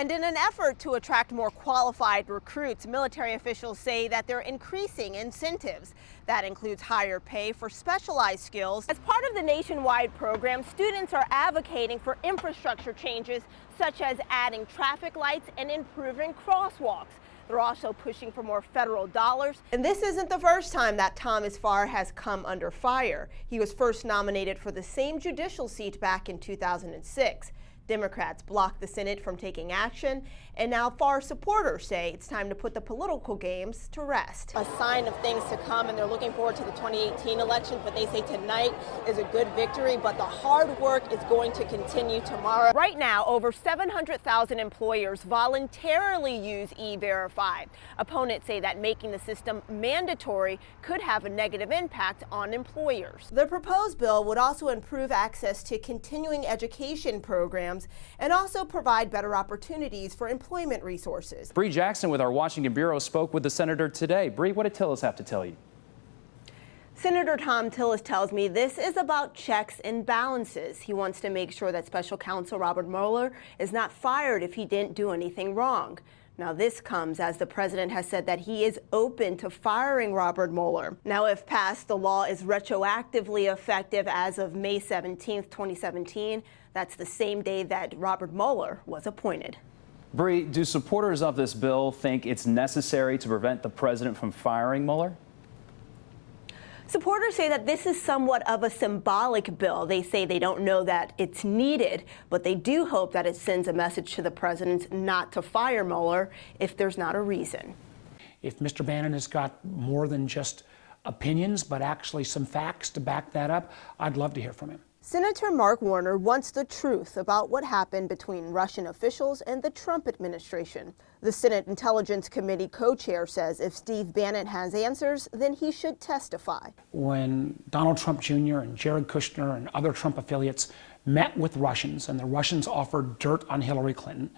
And in an effort to attract more qualified recruits, military officials say that they're increasing incentives. That includes higher pay for specialized skills. As part of the nationwide program, students are advocating for infrastructure changes, such as adding traffic lights and improving crosswalks. They're also pushing for more federal dollars. And this isn't the first time that Thomas Farr has come under fire. He was first nominated for the same judicial seat back in 2006. Democrats blocked the Senate from taking action, and now Farr supporters say it's time to put the political games to rest. A sign of things to come, and they're looking forward to the 2018 election, but they say tonight is a good victory, but the hard work is going to continue tomorrow. Right now, over 700,000 employers voluntarily use E-Verify. Opponents say that making the system mandatory could have a negative impact on employers. The proposed bill would also improve access to continuing education programs and also provide better opportunities for employment resources. Brie Jackson with our Washington Bureau spoke with the senator today. Brie, what did Tillis have to tell you? Senator Thom Tillis tells me this is about checks and balances. He wants to make sure that Special Counsel Robert Mueller is not fired if he didn't do anything wrong. Now, this comes as the president has said that he is open to firing Robert Mueller. Now, if passed, the law is retroactively effective as of May 17, 2017. That's the same day that Robert Mueller was appointed. Brie, do supporters of this bill think it's necessary to prevent the president from firing Mueller? Supporters say that this is somewhat of a symbolic bill. They say they don't know that it's needed, but they do hope that it sends a message to the president not to fire Mueller if there's not a reason. If Mr. Bannon has got more than just opinions, but actually some facts to back that up, I'd love to hear from him. Senator Mark Warner wants the truth about what happened between Russian officials and the Trump administration. The Senate Intelligence Committee co-chair says if Steve Bannon has answers, then he should testify. When Donald Trump Jr. and Jared Kushner and other Trump affiliates met with Russians and the Russians offered dirt on Hillary Clinton,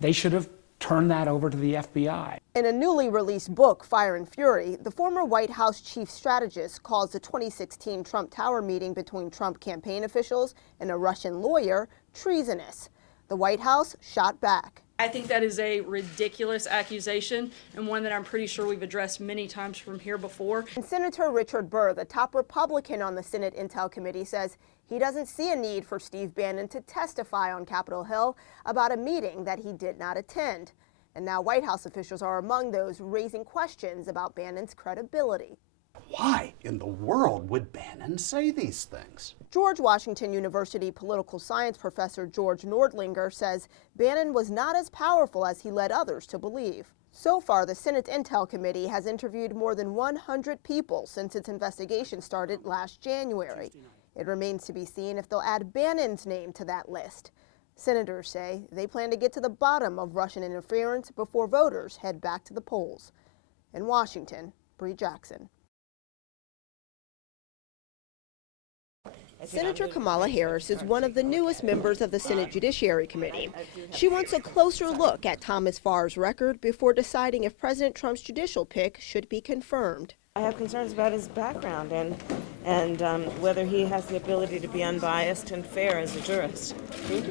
they should have turned that over to the FBI. In a newly released book, Fire and Fury, the former White House chief strategist calls the 2016 Trump Tower meeting between Trump campaign officials and a Russian lawyer treasonous. The White House shot back. I think that is a ridiculous accusation and one that I'm pretty sure we've addressed many times from here before. And Senator Richard Burr, the top Republican on the Senate Intel Committee, says he doesn't see a need for Steve Bannon to testify on Capitol Hill about a meeting that he did not attend. And now White House officials are among those raising questions about Bannon's credibility. Why in the world would Bannon say these things? George Washington University political science professor George Nordlinger says Bannon was not as powerful as he led others to believe. So far, the Senate Intel Committee has interviewed more than 100 people since its investigation started last January. It remains to be seen if they'll add Bannon's name to that list. Senators say they plan to get to the bottom of Russian interference before voters head back to the polls. In Washington, Brie Jackson. Senator Kamala Harris is one of the newest members of the Senate Judiciary Committee. She wants a closer look at Thomas Farr's record before deciding if President Trump's judicial pick should be confirmed. I have concerns about his background and whether he has the ability to be unbiased and fair as a jurist.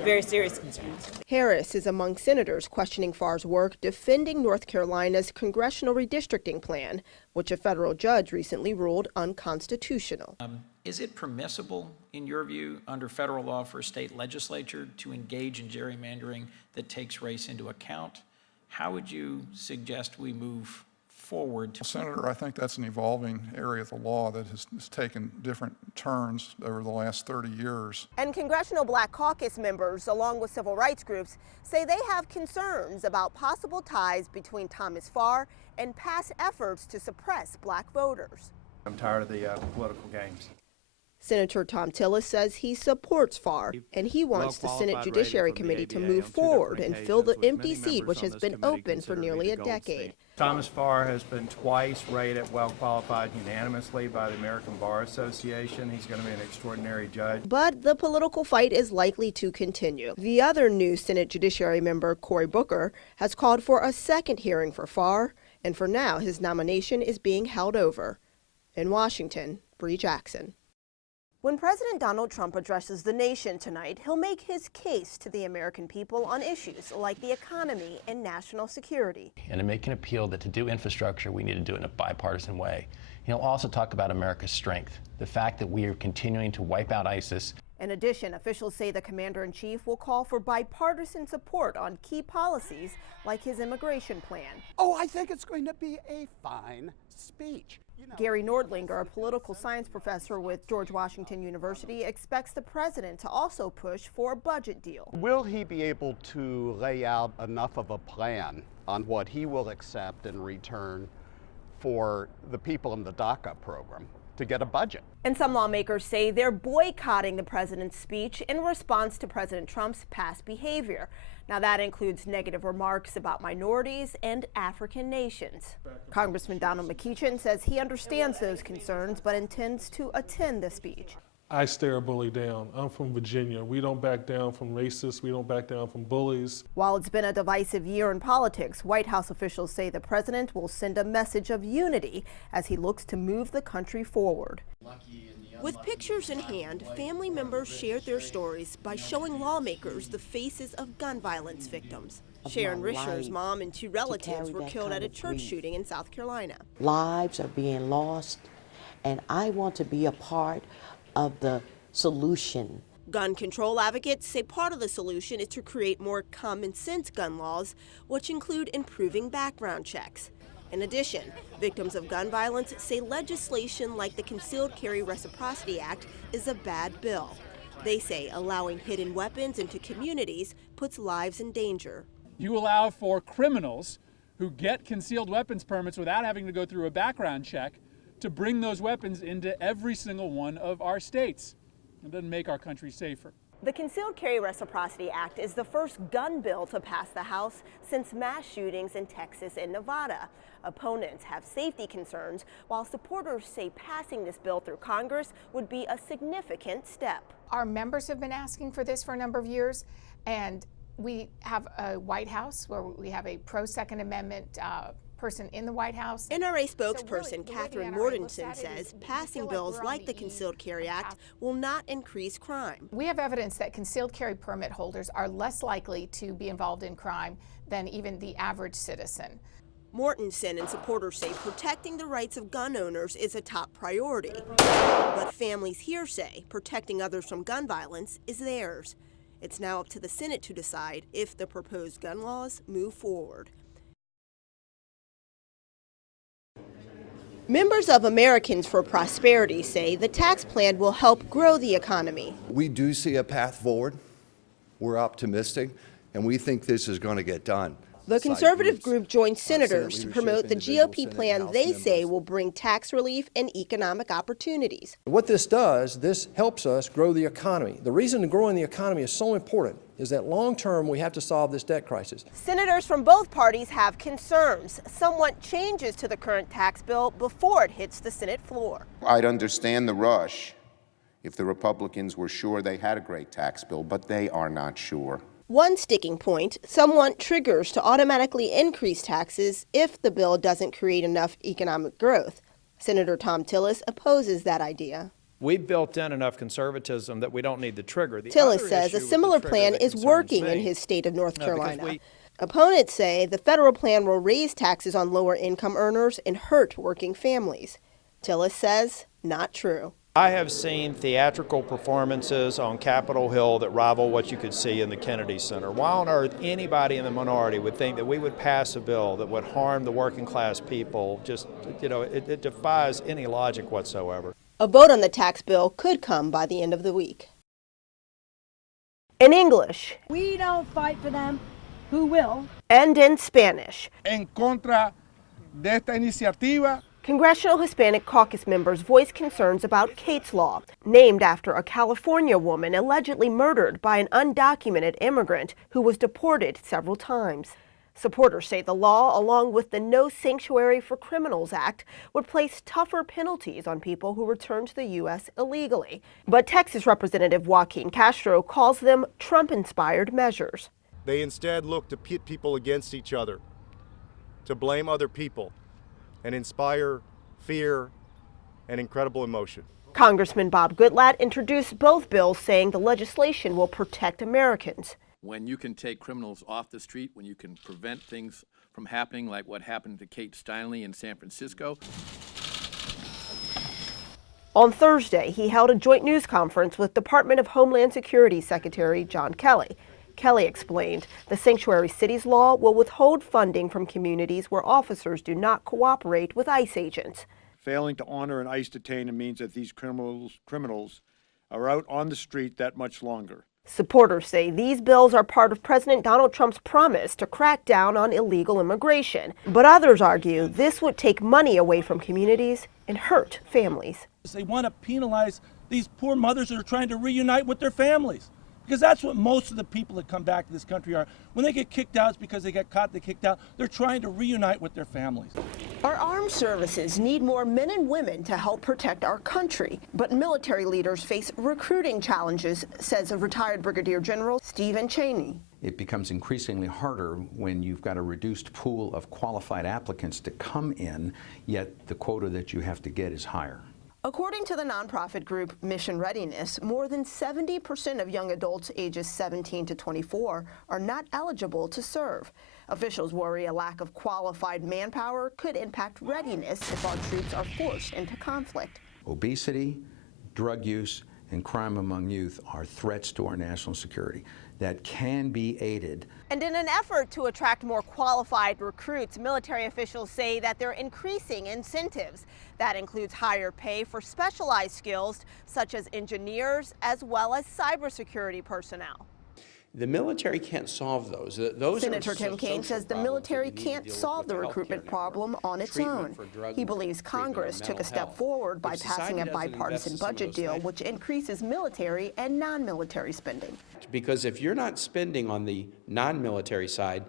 Very serious concerns. Harris is among senators questioning Farr's work defending North Carolina's congressional redistricting plan, which a federal judge recently ruled unconstitutional. Is it permissible, in your view, under federal law for a state legislature to engage in gerrymandering that takes race into account? How would you suggest we move forward? Senator, I think that's an evolving area of the law that has taken different turns over the last 30 years. And Congressional Black Caucus members, along with civil rights groups, say they have concerns about possible ties between Thomas Farr and past efforts to suppress black voters. I'm tired of the political games. Senator Thom Tillis says he supports Farr, and he wants the Senate Judiciary Committee to move forward and fill the empty seat which has been open for nearly a decade. Thomas Farr has been twice rated well qualified unanimously by the American Bar Association. He's going to be an extraordinary judge. But the political fight is likely to continue. The other new Senate Judiciary member, Cory Booker, has called for a second hearing for Farr, and for now his nomination is being held over. In Washington, Brie Jackson. When President Donald Trump addresses the nation tonight, he'll make his case to the American people on issues like the economy and national security. And to make an appeal that to do infrastructure, we need to do it in a bipartisan way. He'll also talk about America's strength, the fact that we are continuing to wipe out ISIS. In addition, officials say the commander-in-chief will call for bipartisan support on key policies like his immigration plan. Oh, I think it's going to be a fine speech. Gary Nordlinger, a political science professor with George Washington University, expects the president to also push for a budget deal. Will he be able to lay out enough of a plan on what he will accept in return for the people in the DACA program to get a budget? And some lawmakers say they're boycotting the president's speech in response to President Trump's past behavior. Now that includes negative remarks about minorities and African nations. Congressman Donald McEachin says he understands those concerns but intends to attend the speech. I stare a bully down. I'm from Virginia. We don't back down from racists. We don't back down from bullies. While it's been a divisive year in politics, White House officials say the president will send a message of unity as he looks to move the country forward. With pictures in hand, family members shared their stories by showing lawmakers the faces of gun violence victims. Sharon Risher's mom and two relatives were killed at a church shooting in South Carolina. Lives are being lost, and I want to be a part of the solution. Gun control advocates say part of the solution is to create more common sense gun laws, which include improving background checks. In addition, victims of gun violence say legislation like the Concealed Carry Reciprocity Act is a bad bill. They say allowing hidden weapons into communities puts lives in danger. You allow for criminals who get concealed weapons permits without having to go through a background check to bring those weapons into every single one of our states. It doesn't make our country safer. The Concealed Carry Reciprocity Act is the first gun bill to pass the House since mass shootings in Texas and Nevada. Opponents have safety concerns, while supporters say passing this bill through Congress would be a significant step. Our members have been asking for this for a number of years, and we have a White House where we have a pro-Second Amendment person in the White House. NRA spokesperson Catherine Mortensen says passing bills like the Concealed Carry Act will not increase crime. We have evidence that concealed carry permit holders are less likely to be involved in crime than even the average citizen. Mortensen and supporters say protecting the rights of gun owners is a top priority. But families here say protecting others from gun violence is theirs. It's now up to the Senate to decide if the proposed gun laws move forward. Members of Americans for Prosperity say the tax plan will help grow the economy. We do see a path forward. We're optimistic, and we think this is going to get done. The conservative group joined senators to promote the GOP plan they say will bring tax relief and economic opportunities. What this does, this helps us grow the economy. The reason growing the economy is so important is that long term we have to solve this debt crisis. Senators from both parties have concerns. Some want changes to the current tax bill before it hits the Senate floor. I'd understand the rush if the Republicans were sure they had a great tax bill, but they are not sure. One sticking point, some want triggers to automatically increase taxes if the bill doesn't create enough economic growth. Senator Tom Tillis opposes that idea. We've built in enough conservatism that we don't need the trigger. Tillis says a similar plan is working in his state of North Carolina. Opponents say the federal plan will raise taxes on lower income earners and hurt working families. Tillis says not true. I have seen theatrical performances on Capitol Hill that rival what you could see in the Kennedy Center. Why on earth anybody in the minority would think that we would pass a bill that would harm the working class people? Just, it defies any logic whatsoever. A vote on the tax bill could come by the end of the week. In English. We don't fight for them. Who will? And in Spanish. En contra de esta iniciativa. Congressional Hispanic Caucus members voiced concerns about Kate's Law, named after a California woman allegedly murdered by an undocumented immigrant who was deported several times. Supporters say the law, along with the No Sanctuary for Criminals Act, would place tougher penalties on people who return to the U.S. illegally. But Texas Representative Joaquin Castro calls them Trump-inspired measures. They instead look to pit people against each other, to blame other people, and inspire fear and incredible emotion. Congressman Bob Goodlatte introduced both bills, saying the legislation will protect Americans. When you can take criminals off the street, when you can prevent things from happening like what happened to Kate Steinle in San Francisco. On Thursday, he held a joint news conference with Department of Homeland Security Secretary John Kelly. Kelly explained the Sanctuary Cities law will withhold funding from communities where officers do not cooperate with ICE agents. Failing to honor an ICE detainee means that these criminals are out on the street that much longer. Supporters say these bills are part of President Donald Trump's promise to crack down on illegal immigration. But others argue this would take money away from communities and hurt families. They want to penalize these poor mothers that are trying to reunite with their families. Because that's what most of the people that come back to this country are. When they get kicked out, it's because they get caught, they kicked out. They're trying to reunite with their families. Our armed services need more men and women to help protect our country. But military leaders face recruiting challenges, says a retired Brigadier General Stephen Cheney. It becomes increasingly harder when you've got a reduced pool of qualified applicants to come in, yet the quota that you have to get is higher. According to the nonprofit group Mission Readiness, more than 70% of young adults ages 17 to 24 are not eligible to serve. Officials worry a lack of qualified manpower could impact readiness if our troops are forced into conflict. Obesity, drug use, and crime among youth are threats to our national security that can be aided. And in an effort to attract more qualified recruits, military officials say that they're increasing incentives. That includes higher pay for specialized skills such as engineers as well as cybersecurity personnel. The military can't solve those. Senator Tim Kaine says the military can't solve the recruitment problem on its own. He believes Congress took a step forward by passing a bipartisan budget deal which increases military and non-military spending. Because if you're not spending on the non-military side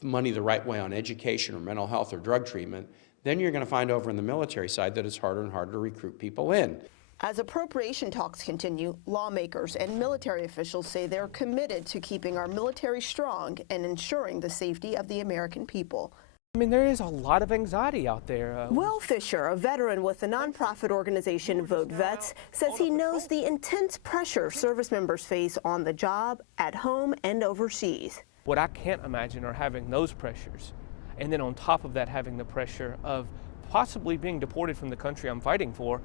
money the right way on education or mental health or drug treatment, then you're going to find over in the military side that it's harder and harder to recruit people in. As appropriation talks continue, lawmakers and military officials say they're committed to keeping our military strong and ensuring the safety of the American people. I mean, there is a lot of anxiety out there. Will Fisher, a veteran with the nonprofit organization Vote Vets, says he knows the intense pressure service members face on the job, at home, and overseas. What I can't imagine are having those pressures, and then on top of that having the pressure of possibly being deported from the country I'm fighting for.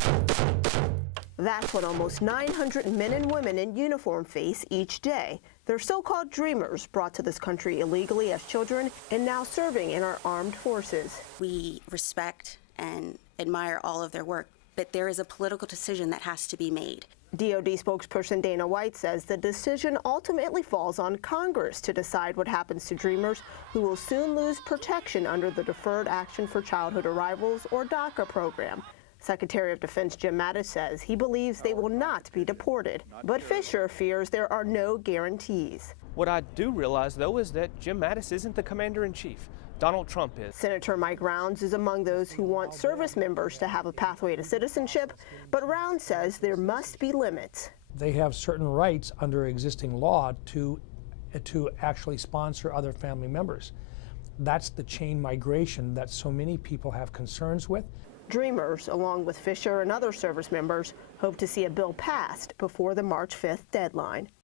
That's what almost 900 men and women in uniform face each day. They're so-called dreamers brought to this country illegally as children and now serving in our armed forces. We respect and admire all of their work, but there is a political decision that has to be made. DoD spokesperson Dana White says the decision ultimately falls on Congress to decide what happens to dreamers who will soon lose protection under the Deferred Action for Childhood Arrivals, or DACA program. Secretary of Defense Jim Mattis says he believes they will not be deported, but Fisher fears there are no guarantees. What I do realize, though, is that Jim Mattis isn't the commander-in-chief. Donald Trump is. Senator Mike Rounds is among those who want service members to have a pathway to citizenship, but Rounds says there must be limits. They have certain rights under existing law to actually sponsor other family members. That's the chain migration that so many people have concerns with. Dreamers, along with Fisher and other service members, hope to see a bill passed before the March 5th deadline.